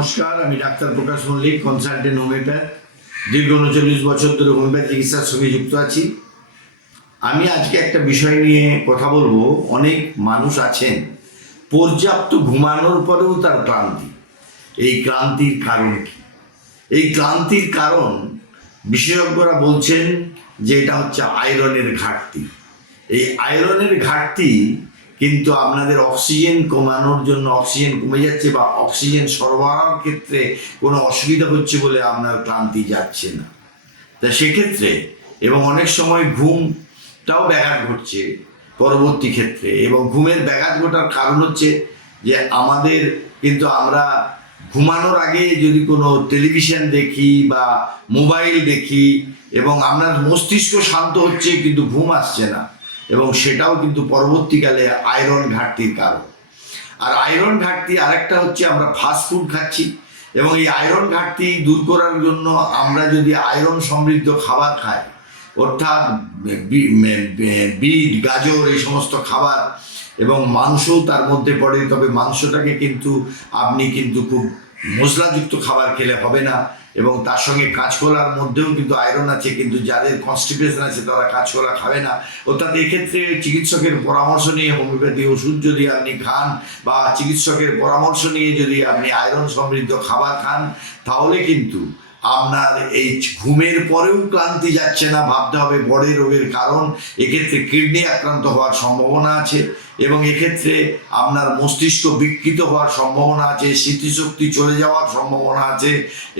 নমস্কার, আমি doctor Prakash Mallick consultant homeopath দীর্ঘ উনচল্লিশ বছর ধরে হোমিওপ্যাথ চিকিৎসার সঙ্গে যুক্ত আছি। আমি আজকে একটা বিষয় নিয়ে কথা বলব। অনেক মানুষ আছেন, পর্যাপ্ত ঘুমানোর পরেও তার ক্লান্তি। এই ক্লান্তির কারণ কি? এই ক্লান্তির কারণ বিশেষজ্ঞরা বলছেন যে এটা হচ্ছে আয়রনের ঘাটতি। এই আয়রনের ঘাটতি কিন্তু আপনাদের অক্সিজেন কমানোর জন্য অক্সিজেন কমে যাচ্ছে বা অক্সিজেন সরবরাহের ক্ষেত্রে কোনো অসুবিধা হচ্ছে বলে আপনার ক্লান্তি যাচ্ছে না। তা সেক্ষেত্রে এবং অনেক সময় ঘুমটাও ব্যাঘাত ঘটছে পরবর্তী ক্ষেত্রে এবং ঘুমের ব্যাঘাত ঘটার কারণ হচ্ছে যে আমাদের কিন্তু আমরা ঘুমানোর আগে যদি কোনো টেলিভিশন দেখি বা মোবাইল দেখি এবং আপনার মস্তিষ্ক শান্ত হচ্ছে কিন্তু ঘুম আসছে না। এবং সেটাও কিন্তু পরবর্তীকালে আয়রন ঘাটতির কারণ। আর আয়রন ঘাটতি আরেকটা হচ্ছে আমরা ফাস্ট ফুড খাচ্ছি এবং এই আয়রন ঘাটতি দূর করার জন্য আমরা যদি আয়রন সমৃদ্ধ খাবার খাই, অর্থাৎ বিট, গাজর এই সমস্ত খাবার এবং মাংসও তার মধ্যে পড়ে, তবে মাংসটাকে কিন্তু আপনি কিন্তু খুব মশলাযুক্ত খাবার খেলে হবে না। এবং তার সঙ্গে কাঁচকলার মধ্যেও কিন্তু আয়রন আছে, কিন্তু যাদের কনস্টিপেশন আছে তারা কাঁচকলা খাবে না। অর্থাৎ এক্ষেত্রে চিকিৎসকের পরামর্শ নিয়ে হোমিওপ্যাথি ওষুধ যদি আপনি খান বা চিকিৎসকের পরামর্শ নিয়ে যদি আপনি আয়রন সমৃদ্ধ খাবার খান, তাহলে কিন্তু আপনার এই ঘুমের পরেও ক্লান্তি যাচ্ছে না, ভাবতে হবে বড় রোগের কারণ। এক্ষেত্রে কিডনি আক্রান্ত হওয়ার সম্ভাবনা আছে। এবং এক্ষেত্রে আপনার মস্তিষ্ক বিকৃত হওয়ার সম্ভাবনা আছে, স্মৃতিশক্তি চলে যাওয়ার সম্ভাবনা আছে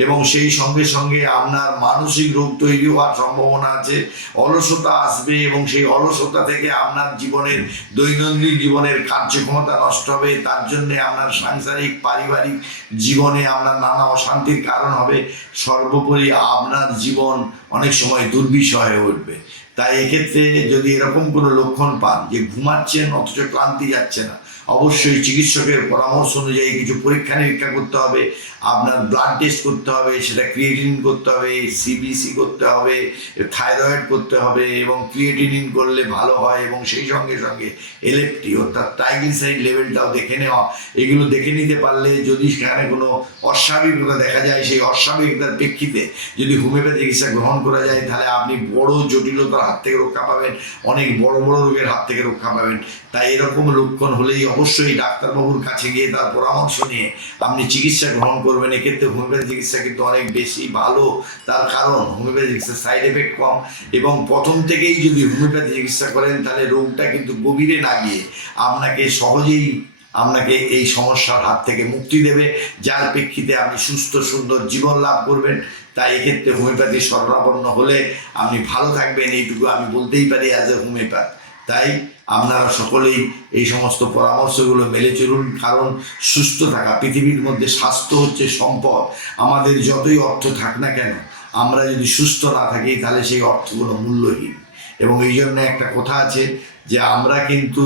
এবং সেই সঙ্গে সঙ্গে আপনার মানসিক রোগ তৈরি হওয়ার সম্ভাবনা আছে। অলসতা আসবে এবং সেই অলসতা থেকে আপনার জীবনের দৈনন্দিন জীবনের কার্যক্ষমতা নষ্ট হবে। তার জন্যে আপনার সাংসারিক, পারিবারিক জীবনে আপনার নানা অশান্তির কারণ হবে। সর্বোপরি আপনার জীবন অনেক সময় দুর্বিষহ হয়ে উঠবে। তাই এক্ষেত্রে যদি এরকম কোনো লক্ষণ পান যে ঘুমাচ্ছেন অথচ ক্লান্তি যাচ্ছে না অবশ্যই চিকিৎসকের পরামর্শ অনুযায়ী কিছু পরীক্ষা নিরীক্ষা করতে হবে, আপনার ব্লাড টেস্ট করতে হবে, সেটা ক্রিয়েটিনিন করতে হবে সিবিসি করতে হবে থাইরয়েড করতে হবে এবং ক্রিয়েটিনিন করলে ভালো হয় এবং সেই সঙ্গে সঙ্গে এলএফটি অর্থাৎ ট্রাইগ্লিসাইড লেভেলটাও দেখে নেওয়া। এগুলো দেখে নিতে পারলে যদি সেখানে কোনো অস্বাভাবিকতা দেখা যায়, সেই অস্বাভাবিকতার প্রেক্ষিতে যদি হোমিওপ্যাথি চিকিৎসা গ্রহণ করা যায়, তাহলে আপনি বড় জটিলতার হাত থেকে রক্ষা পাবেন, অনেক বড় বড় রোগের হাত থেকে রক্ষা পাবেন। তাই এরকম লক্ষণ হলেই অবশ্যই ডাক্তারবাবুর কাছে গিয়ে তার পরামর্শ নিয়ে আপনি চিকিৎসা গ্রহণ করবেন। এক্ষেত্রে হোমিওপ্যাথি চিকিৎসা কিন্তু অনেক বেশি ভালো। তার কারণ হোমিওপ্যাথি চিকিৎসার সাইড এফেক্ট কম এবং প্রথম থেকেই যদি হোমিওপ্যাথি চিকিৎসা করেন, তাহলে রোগটা কিন্তু গভীরে না গিয়ে আপনাকে সহজেই আপনাকে এই সমস্যার হাত থেকে মুক্তি দেবে। যার প্রেক্ষিতে আপনি সুস্থ, সুন্দর জীবন লাভ করবেন। তাই এক্ষেত্রে হোমিওপ্যাথি শরণাপন্ন হলে আপনি ভালো থাকবেন। এইটুকু আমি বলতেই পারি অ্যাজ এ হোমিওপ্যাথ। তাই আপনারা সকলেই এই সমস্ত পরামর্শগুলো মেলে চলুন, কারণ সুস্থ থাকা, পৃথিবীর মধ্যে স্বাস্থ্য হচ্ছে সম্পদ। আমাদের যতই অর্থ থাক না কেন, আমরা যদি সুস্থ না থাকি, তাহলে সেই অর্থগুলো মূল্যহীন। এবং এই জন্য একটা কথা আছে যে, আমরা কিন্তু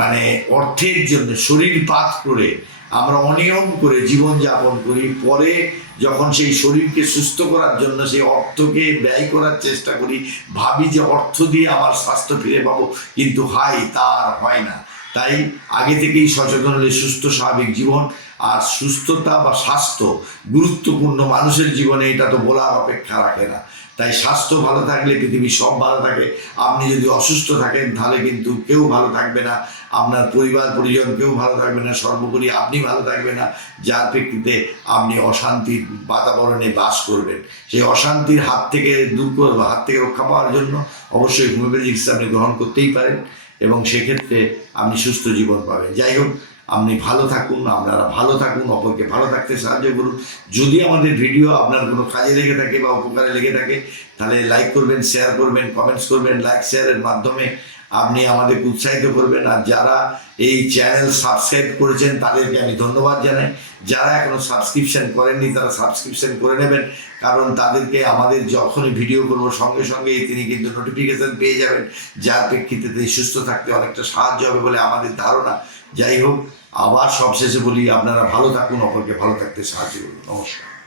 মানে অর্থের জন্য শরীর পাত করে আমরা অনিয়ম করে জীবন যাপন করি, পরে যখন সেই শরীরকে সুস্থ করার জন্য, সেই অর্থকে ব্যয় করার চেষ্টা করি, ভাবি যে অর্থ দিয়ে আমার স্বাস্থ্য ফিরে পাবো, কিন্তু হাই, তা আর হয় না। তাই আগে থেকেই সচেতন হলে সুস্থ স্বাভাবিক জীবন আর সুস্থতা বা স্বাস্থ্য গুরুত্বপূর্ণ মানুষের জীবনে এটা তো বলার অপেক্ষা রাখে না। তাই স্বাস্থ্য ভালো থাকলে পৃথিবী সব ভালো থাকে। আপনি যদি অসুস্থ থাকেন, তাহলে কিন্তু কেউ ভালো থাকবে না। আপনার পরিবার, পরিজন কেউ ভালো থাকবে না। সর্বোপরি আপনি ভালো থাকবে না। যার প্রেক্ষিতে আপনি অশান্তির বাতাবরণে বাস করবেন। সেই অশান্তির হাত থেকে দূর হাত থেকে রক্ষা পাওয়ার জন্য অবশ্যই হোমিওপ্যাথি চিকিৎসা আপনি গ্রহণ করতেই পারেন এবং সেক্ষেত্রে আপনি সুস্থ জীবন পাবেন। যাই হোক আপনি ভালো থাকুন, আপনারা ভালো থাকুন, অপরকে ভালো থাকতে সাহায্য করুন। যদি আমাদের ভিডিও আপনার কোনো কাজে লেগে থাকে বা উপকারে লেগে থাকে, তাহলে লাইক করবেন শেয়ার করবেন কমেন্টস করবেন লাইক শেয়ারের মাধ্যমে আপনি আমাদেরকে উৎসাহিত করবেন। আর যারা এই চ্যানেল সাবস্ক্রাইব করেছেন, তাদেরকে আমি ধন্যবাদ জানাই। যারা এখনও সাবস্ক্রিপশন করেননি, তারা সাবস্ক্রিপশন করে নেবেন। কারণ তাদেরকে আমাদের যখনই ভিডিও করব, সঙ্গে সঙ্গেই তিনি কিন্তু নোটিফিকেশন পেয়ে যাবেন। যার প্রেক্ষিতে তিনি সুস্থ থাকতে অনেকটা সাহায্য হবে বলে আমাদের ধারণা। যাই হোক আবার সবশেষে বলি আপনারা ভালো থাকুন অপরকে ভালো থাকতে সাহায্য করুন। নমস্কার।